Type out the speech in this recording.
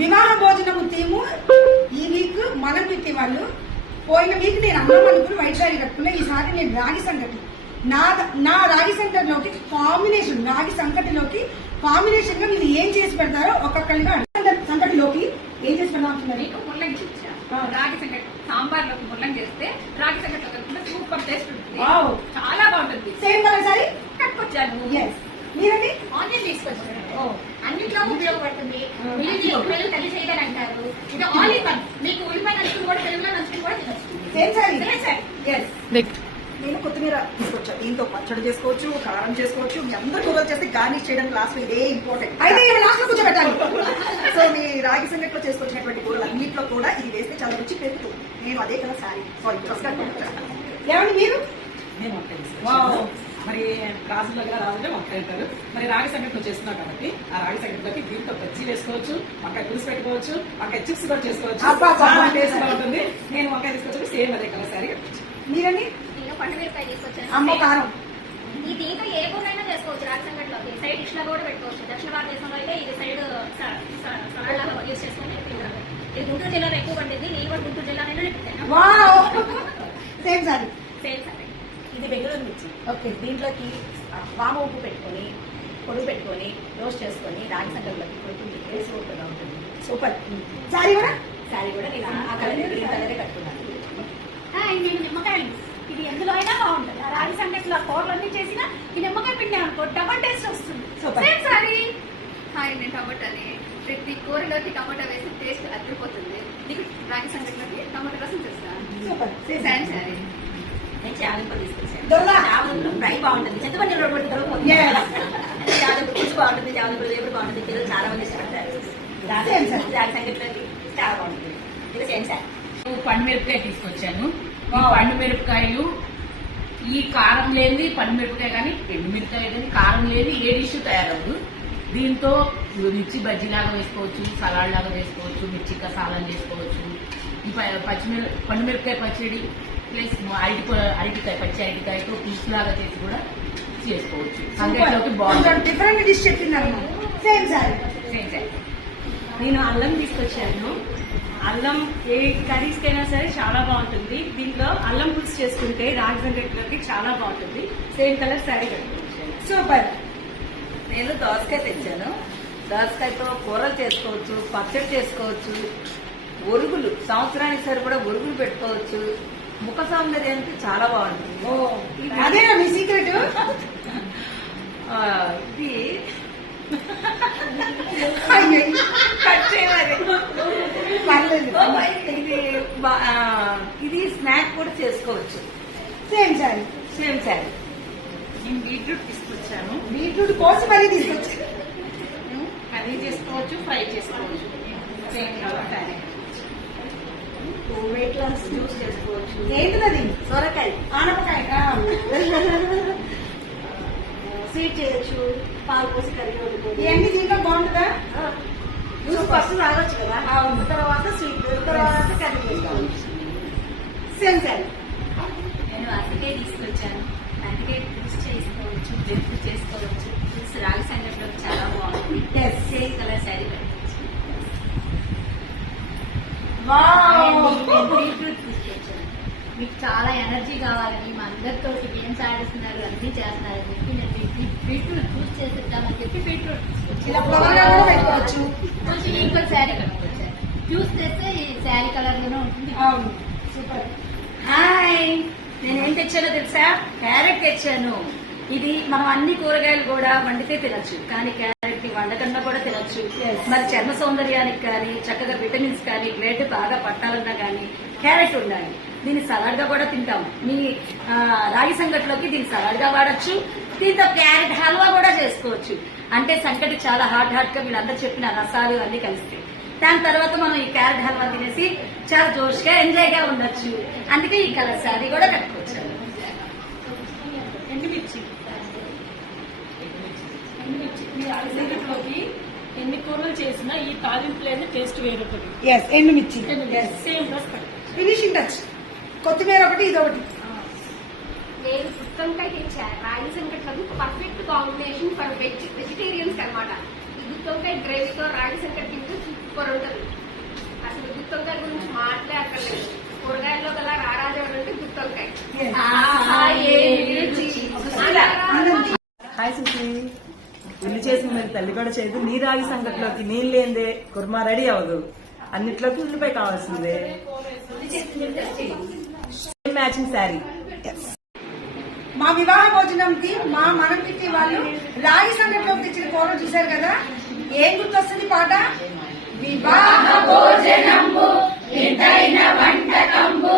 వివాహ భోజనము థీము ఈ వీక్ మనం పెట్టి వాళ్ళు. పోయిన వీక్ నేను అన్నం అనుకుని వైట్ సారీ కట్టుకున్నా. ఈసారి నేను రాగి సంకటి నా రాగి సంకటిలోకి కాంబినేషన్, రాగి సంకటిలోకి కాంబినేషన్ గా మీరు ఏం చేసి పెడతారో ఒక్కొక్కరిగా సంకటిలోకి ఏం చేసి పెడతారు? ముల్లంగి చూసా రాగి సంకటి సాంబార్ లోకి ముల్లంగి చేస్తే రాగి సంకటి సూపర్ టేస్ట్ ఉంటుంది, చాలా బాగుంటుంది. సేమ్ కలర్ సారీ కట్టుకొచ్చాను. మీరండి ఆనియన్ తీసుకొచ్చాను, అన్నింటిలో ఉపయోగపడుతుంది. ఉల్లిపాయలు తల్లి చేయదని అంటారు. ఇది ఆల్ ఇన్ వన్. మీకు ఉల్లిపాయ నచ్చుకుని కూడా తెలుగులో నచ్చుకుని కూడా తినచ్చు. నేను కొత్తిమీర తీసుకొచ్చాను. దీంతో పచ్చడి చేసుకోవచ్చు, కారం చేసుకోవచ్చు. మీ అందరూ కూరలు చేస్తే గార్నిష్ చేయడానికి లాస్ట్ ఇదే ఇంపార్టెంట్. అయితే లాస్ట్ లో కూర్చోబెట్టాలి. సో మీ రాగి సంగట్లో చేసుకొచ్చినటువంటి కూరలు అన్నింటిలో కూడా ఇది వేస్తే చాలా రుచి పెరుగుతుంది. నేను అదే కదా సారీ ఏమండి మీరు? నేను వంట మరి రాజుల దగ్గర రాజులే వంట అంటారు. మరి రాగి సంగట్లో చేస్తున్నాం కాబట్టి ఆ రాగి సంగట్లోకి దీంతో బజ్జీ వేసుకోవచ్చు, వంకాయ పులుసు పెట్టుకోవచ్చు, వంకాయ చిప్స్ కూడా చేసుకోవచ్చు. టేస్ట్ గా ఉంటుంది. నేను వంకాయ తీసుకొచ్చి సేమ్ అదే కదా సారీ. మీరండి? నేను పండు మిరపకాయ తీసుకొచ్చాను. అమ్మో కారం. ఈ దీంతో ఏ కూరైనా చేసుకోవచ్చు. రాగి సంగట్లోకి సైడ్ డిష్ లా కూడా పెట్టుకోవచ్చు. దక్షిణ భారతదేశంలో అయితే ఇది సైడ్ సలాడ్ లాగా యూజ్ చేసుకుని తింటారు. ఇది గుంటూరు జిల్లాలో ఎక్కువ పండింది. నేను కూడా గుంటూరు జిల్లాలోనే పెట్టాను. Same sorry. Same sorry. ఇది బెంగళూరు మిర్చి. ఓకే, దీంట్లోకి వామ ఉప్పు పెట్టుకొని పొడుగు పెట్టుకొని రోస్ట్ చేసుకొని రాగి సంగట్లోకి కొడుకుంటే సూపర్గా ఉంటుంది. సూపర్. సారీ కూడా? శారీ కూడా నేను ఆ కలర్ గ్రీన్ కలరే కట్టుకున్నాను. నేను నిమ్మకాయలు ఇది ఎందులో అయినా బాగుంటుంది. ఆ రాగి సంగట్లో కూరలన్నీ చేసిన ఈ నిమ్మకాయ పిండి అనుకో టమాటా టేస్ట్ వస్తుంది. Same sorry. హాయ్, నేను టమాటాని ప్రతి కూరలోకి టమాటా వేసి టేస్ట్ అదిరిపోతుంది. నీకు రాగి సంగట్లోకి టమాటా రసం చేస్తాను. సూపర్. Same sorry. నేను చావలింపులు తీసుకొచ్చాను. దొరలా చావలింపులు ఫ్రై బాగుంటుంది. చింతపండు రోడ్డు చావలింపులు పులుసు బాగుంటుంది, చావలింపులు వేపుడు బాగుంటుంది. పిల్లలు చాలా మంది ఇష్టపడతారు. రాగి సంగట్లోకి చాలా బాగుంటుంది. ఇది సేమ్ సారీ. పండు మిరపకాయ తీసుకొచ్చాను. ఈ పండు మిరపకాయలు ఈ కారం లేని పండు మిరపకాయ కానీ ఎండు మిరపకాయ కానీ కారం లేని ఏ డిష్ తయారవ్వదు. దీంతో మిర్చి బజ్జీలాగా వేసుకోవచ్చు, సలాడ్ లాగా వేసుకోవచ్చు, మిర్చి కసాలం చేసుకోవచ్చు. ఈ పండు మిరపకాయ పచ్చడి ప్లస్ అరటికాయ పచ్చి అరటికాయతో పులుసు లాగా చేసి కూడా చేసుకోవచ్చు. సంగట్లోకి బాగుంటుంది. డిఫరెంట్ డిష్ చెప్తున్నారు. Same sorry. Same sorry. నేను అల్లం తీసుకొచ్చాను. అల్లం ఏ కర్రీస్ అయినా సరే చాలా బాగుంటుంది. దీంట్లో అల్లం పులుసు చేసుకుంటే రాగి సంగట్లోకి చాలా బాగుంటుంది. సేమ్ కలర్ శారీ కట్టుకొచ్చాను. సూపర్. నేను దోసకాయ తెచ్చాను. దోసకాయతో కూరలు చేసుకోవచ్చు, పచ్చడి చేసుకోవచ్చు, ఒరుగులు సంవత్సరానికి సరిపడా ఒరుగులు పెట్టుకోవచ్చు. ముఖ సౌందర్యానికి చాలా బాగుంటుంది. అదేనా మీ సీక్రెట్? ఇది కట్ చేయాలి. ఇది స్నాక్ కూడా చేసుకోవచ్చు. Same sorry. Same sorry. నేను బీట్రూట్ తీసుకొచ్చాను. బీట్రూట్ కోసి మరీ తీసుకొచ్చాను. కర్రీ చేసుకోవచ్చు, ఫ్రై చేసుకోవచ్చు. Same sorry. Weight loss juice చేసుకోవచ్చు. ఏంటిది? సొరకాయ, ఆనపకాయ. స్వీట్ చేయొచ్చు, పాలు పోసి కర్రీ వండుకోవచ్చు. ఇవన్నీ దీంట్లో బాగుంటుందా? జ్యూస్ ఫస్ట్ తాగొచ్చు కదా, తర్వాత స్వీట్, తర్వాత కర్రీ చేసుకోవచ్చు. Same sorry. నేను అరటికాయ తీసుకొచ్చాను. అరటికాయ పులుసు చేసుకోవచ్చు, జంతు చేసుకోవచ్చు. పులుసు రాగి సంగట్లో చాలా బాగుంటుంది. సేమ్ కలర్ శారీ కట్టుకోవచ్చు. బీట్రూట్ తీసుకొచ్చాను. మీకు చాలా ఎనర్జీ కావాలని మా అందరితో గేమ్స్ ఆడిస్తున్నారు, అన్ని చేస్తున్నారని చెప్పి నేను బీట్రూట్ చూస్ చేసిద్దామని చెప్పి బీట్రూట్ ఇలా ఫ్లవర్ గా కూడా పెట్టుకోవచ్చు. కొంచెం ఈక్వల్ శారీ కట్టుకొచ్చాను. జ్యూస్ తెస్తే ఈ శారీ కలర్ లోనే ఉంటుంది. అవును. సూపర్. హాయ్, నేనేం తెచ్చానో తెలుసా? క్యారెట్ తెచ్చాను. ఇది మనం అన్ని కూరగాయలు కూడా వండితే తినచ్చు, కానీ క్యారెట్ ని వండకన్నా కూడా తినచ్చు. మరి చర్మ సౌందర్యానికి కానీ, చక్కగా విటమిన్స్ కానీ, బ్లడ్ బాగా పట్టాలన్నా కానీ క్యారెట్ ఉండాలి. దీన్ని సలాడ్ గా కూడా తింటాం. మీ రాగి సంగట్లోకి దీన్ని సలాడ్ గా వాడచ్చు. దీంతో క్యారెట్ హల్వా కూడా చేసుకోవచ్చు. అంటే సంకటి చాలా హాట్ గా వీళ్ళందరూ చెప్పిన రసాలు అన్ని కలిస్తాయి. దాని తర్వాత మనం ఈ క్యారెట్ హల్వా తినేసి చాలా జోష్గా ఎంజాయ్ గా ఉండొచ్చు. అందుకే ఈ కలర్ శారీ కూడా కట్టుకోవచ్చు. ఎండుమిర్చి మీ రాగి సంగట్లోకి ఎన్ని కూరలు చేసినా ఈ తాలింపులేని టేస్ట్ వేరొకటి. ఎండుమిర్చి సేమ్ డ్రెస్ ఫినిషింగ్ టచ్. కొత్తిమీర ఒకటి, ఇది ఒకటి. నేను గుత్తొంకాయ తెచ్చాను. రాగి సంకట్లకు పర్ఫెక్ట్ కాంబినేషన్ ఫర్ వెజిటేరియన్స్ అనమాట. ఈ గుత్తొంకాయ గ్రేవీతో రాగి సంకట్ తింటూ సూపర్ ఉంటుంది. కాకరకాయ. ఆహా, ఏమి రుచి. హాయ్ సుశ్రీ, ఇల్లు చేసిన మరి తల్లి కూడా చేయదు. నీ రాగి సంగట్లోకి నేను లేదే కుర్మా రెడీ అవ్వదు. అన్నిట్లోకి ఉల్లిపాయ కావాల్సిందే. మ్యాచింగ్ శారీ. మా వివాహ భోజనంకి మా మనం కిట్టి వాళ్ళు రాగి సంగట్లోకి ఇచ్చిన కూర చూశారు కదా, ఏం గుర్తొస్తుంది పాట? వివాహ భోజనంబు, వంటకంబు,